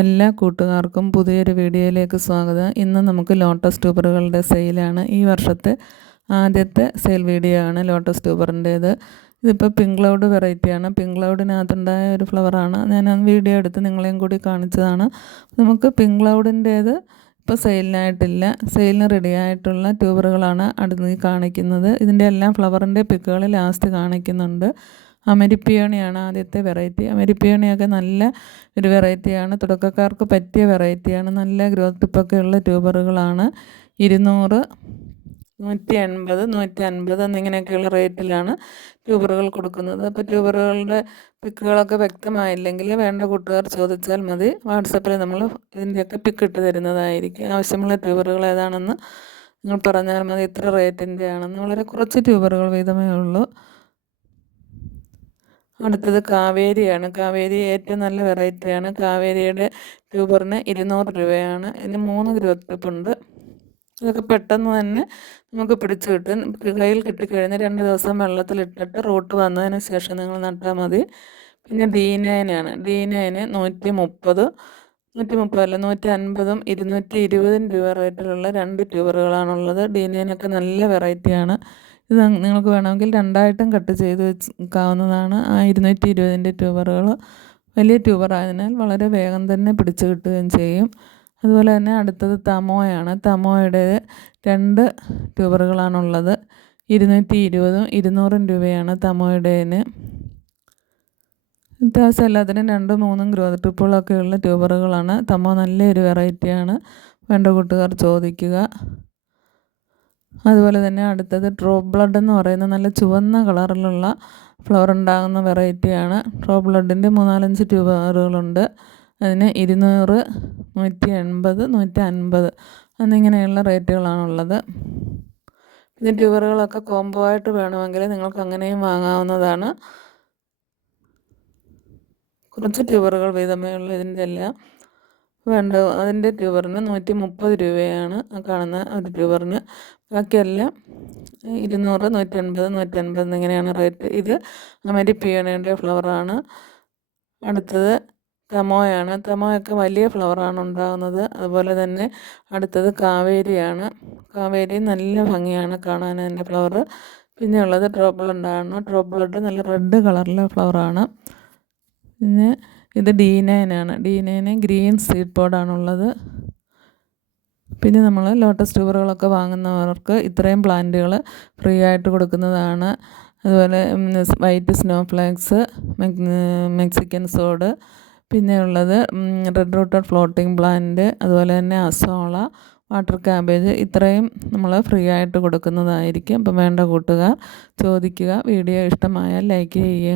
എല്ലാ കൂട്ടുകാർക്കും പുതിയൊരു വീഡിയോയിലേക്ക് സ്വാഗതം. ഇന്ന് നമുക്ക് ലോട്ടസ് ട്യൂബറുകളുടെ സെയിലാണ്. ഈ വർഷത്തെ ആദ്യത്തെ സെയിൽ വീഡിയോ ആണ് ലോട്ടസ് ട്യൂബറിൻ്റേത്. ഇതിപ്പോൾ പിങ്ക് ക്ലൗഡ് വെറൈറ്റിയാണ്. പിങ്ക് ക്ലൗഡിനകത്തുണ്ടായ ഒരു ഫ്ലവറാണ്. ഞാൻ വീഡിയോ എടുത്ത് നിങ്ങളെയും കൂടി കാണിച്ചതാണ്. നമുക്ക് പിങ്ക് ക്ലൗഡിൻ്റേത് ഇപ്പോൾ സെയിലിനായിട്ടില്ല. സെയിലിന് റെഡി ആയിട്ടുള്ള ട്യൂബറുകളാണ് അടുത്ത് കാണിക്കുന്നത്. ഇതിൻ്റെ എല്ലാം ഫ്ലവറിൻ്റെ പിക്കുകൾ ലാസ്റ്റ് കാണിക്കുന്നുണ്ട്. അമരിപ്പിയോണിയാണ് ആദ്യത്തെ വെറൈറ്റി. അമരിപ്പിയോണിയൊക്കെ നല്ല ഒരു വെറൈറ്റിയാണ്. തുടക്കക്കാർക്ക് പറ്റിയ വെറൈറ്റിയാണ്. നല്ല ഗ്രോത്ത് ടിപ്പൊക്കെ ഉള്ള ട്യൂബറുകളാണ്. 200, 180, 150 എന്നിങ്ങനെയൊക്കെയുള്ള റേറ്റിലാണ് ട്യൂബറുകൾ കൊടുക്കുന്നത്. അപ്പോൾ ട്യൂബറുകളുടെ പിക്കുകളൊക്കെ വ്യക്തമായില്ലെങ്കിൽ വേണ്ട കൂട്ടുകാർ ചോദിച്ചാൽ മതി. വാട്സപ്പിൽ നമ്മൾ ഇതിൻ്റെയൊക്കെ പിക്ക് ഇട്ട് തരുന്നതായിരിക്കും. ആവശ്യമുള്ള ട്യൂബറുകൾ ഏതാണെന്ന് നിങ്ങൾ പറഞ്ഞാൽ മതി. ഇത്ര റേറ്റിൻ്റെ ആണെന്ന്. വളരെ കുറച്ച് ട്യൂബറുകൾ വീതമേ ഉള്ളൂ. അടുത്തത് കാവേരിയാണ്. കാവേരി ഏറ്റവും നല്ല വെറൈറ്റിയാണ്. കാവേരിയുടെ ട്യൂബറിന് 200 രൂപയാണ്. ഇതിന് 3 ഗ്രോത്ത് ടിപ്പുണ്ട്. ഇതൊക്കെ പെട്ടെന്ന് തന്നെ നമുക്ക് പിടിച്ചു കിട്ടും. കയ്യിൽ കിട്ടിക്കഴിഞ്ഞ് 2 ദിവസം വെള്ളത്തിലിട്ടിട്ട് റൂട്ട് വന്നതിന് ശേഷം നിങ്ങൾ നട്ടാൽ മതി. പിന്നെ D9 D9 130, 130 അല്ല 150ഉം 220 രൂപ റേറ്റിലുള്ള 2 ട്യൂബറുകളാണുള്ളത്. D9 ഒക്കെ നല്ല വെറൈറ്റിയാണ്. ഇത് നിങ്ങൾക്ക് വേണമെങ്കിൽ രണ്ടായിട്ടും കട്ട് ചെയ്ത് വെക്കാവുന്നതാണ്. ആ 220ൻ്റെ ട്യൂബറുകൾ വലിയ ട്യൂബറായതിനാൽ വളരെ വേഗം തന്നെ പിടിച്ചു കിട്ടുകയും ചെയ്യും. അതുപോലെ തന്നെ അടുത്തത് തമോയാണ്. തമോയുടെ 2 ട്യൂബറുകളാണുള്ളത്. 220ഉം 200ഉം രൂപയാണ് തമോയുടേതിന്. അത്യാവശ്യം എല്ലാത്തിനും 2, 3 ഗ്രോത്ത് ടിപ്പുകളൊക്കെ ഉള്ള ട്യൂബറുകളാണ്. തമോ നല്ലൊരു വെറൈറ്റിയാണ്. വേണ്ട കൂട്ടുകാർ ചോദിക്കുക. അതുപോലെ തന്നെ അടുത്തത് ഡ്രോപ്പ് ബ്ലഡ് എന്ന് പറയുന്ന നല്ല ചുവന്ന കളറിലുള്ള ഫ്ലവർ ഉണ്ടാകുന്ന വെറൈറ്റിയാണ്. ഡ്രോപ്പ് ബ്ലഡിൻ്റെ 3-4 ട്യൂബറുകളുണ്ട്. അതിന് 200, 180, 150 എന്നിങ്ങനെയുള്ള റേറ്റുകളാണുള്ളത്. ഇതിൻ്റെ ട്യൂബറുകളൊക്കെ കോംബോ ആയിട്ട് വേണമെങ്കിൽ നിങ്ങൾക്ക് അങ്ങനെയും വാങ്ങാവുന്നതാണ്. കുറച്ച് ട്യൂബറുകൾ വീതമേ ഉള്ളൂ ഇതിൻ്റെ എല്ലാം. അതിൻ്റെ ട്യൂബറിന് 130 രൂപയാണ് കാണുന്ന ഒരു ട്യൂബറിന്. ബാക്കിയെല്ലാം 200, 180, 150 എന്നിങ്ങനെയാണ് റേറ്റ്. ഇത് അമരിപ്പിയോണിയുടെ ഫ്ലവറാണ്. അടുത്തത് തമോയാണ്. തമോയൊക്കെ വലിയ ഫ്ലവറാണ് ഉണ്ടാകുന്നത്. അതുപോലെ തന്നെ അടുത്തത് കാവേരിയാണ്. കാവേരി നല്ല ഭംഗിയാണ് കാണാൻ അതിൻ്റെ ഫ്ലവർ. പിന്നെ ഉള്ളത് ഡ്രോപ്പ് ബ്ലഡാണ്. ഡ്രോപ്പ് ബ്ലഡ് നല്ല റെഡ് കളറിലെ ഫ്ലവറാണ്. പിന്നെ ഇത് D9 D9 ഗ്രീൻ സീഡ് പോഡാണുള്ളത്. പിന്നെ നമ്മൾ ലോട്ടസ് ട്യൂബറുകളൊക്കെ വാങ്ങുന്നവർക്ക് ഇത്രയും പ്ലാന്റുകൾ ഫ്രീ ആയിട്ട് കൊടുക്കുന്നതാണ്. അതുപോലെ വൈറ്റ് സ്നോ ഫ്ലേക്സ്, മെക്സിക്കൻ സോഡ്, പിന്നെ ഉള്ളത് റെഡ് റൂട്ടഡ് ഫ്ലോട്ടിംഗ് പ്ലാന്റ്, അതുപോലെ തന്നെ അസോള, വാട്ടർ ക്യാബേജ് ഇത്രയും നമ്മൾ ഫ്രീ ആയിട്ട് കൊടുക്കുന്നതായിരിക്കും. അപ്പം വേണ്ട കൂട്ടുകാർ ചോദിക്കുക. വീഡിയോ ഇഷ്ടമായാൽ ലൈക്ക് ചെയ്യുക.